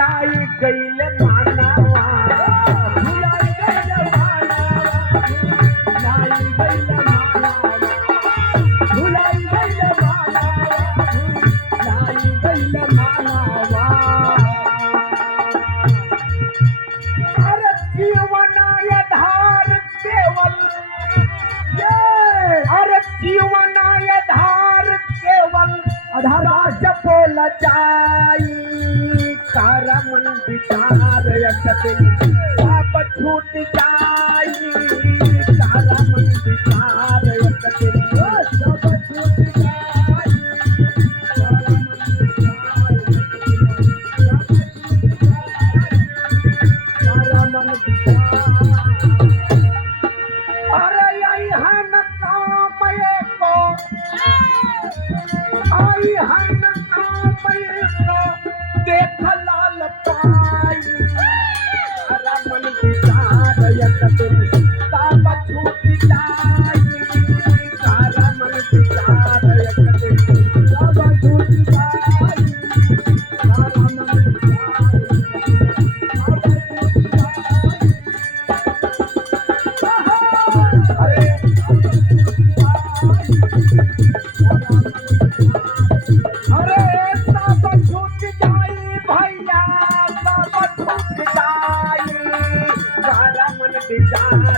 भुलाई गईल मानावा भुलाई गईल मानावा भुलाई गईल मानावा भुलाई गईल मानावा भुलाई गईल मानावा अरे जीवनाय धार केवल अरे जीवनाय धार केवल अधरा बोल जाई तारा मन विचार यकदिन सब छूट जाई तारा मन विचार यकदिन सब छूट जाई तारा मन विचार तारा मन विचार अरे यही है न काम को आई है न देख लाल पाई तारा मन विचार यकदिन सब छूट जाई तारा मन विचार यकदिन सब छूट जाई तारा मन विचार सब छूट जाई अरे अरे सब छूट जाई भैया सब छूट जाई तारा मन विचार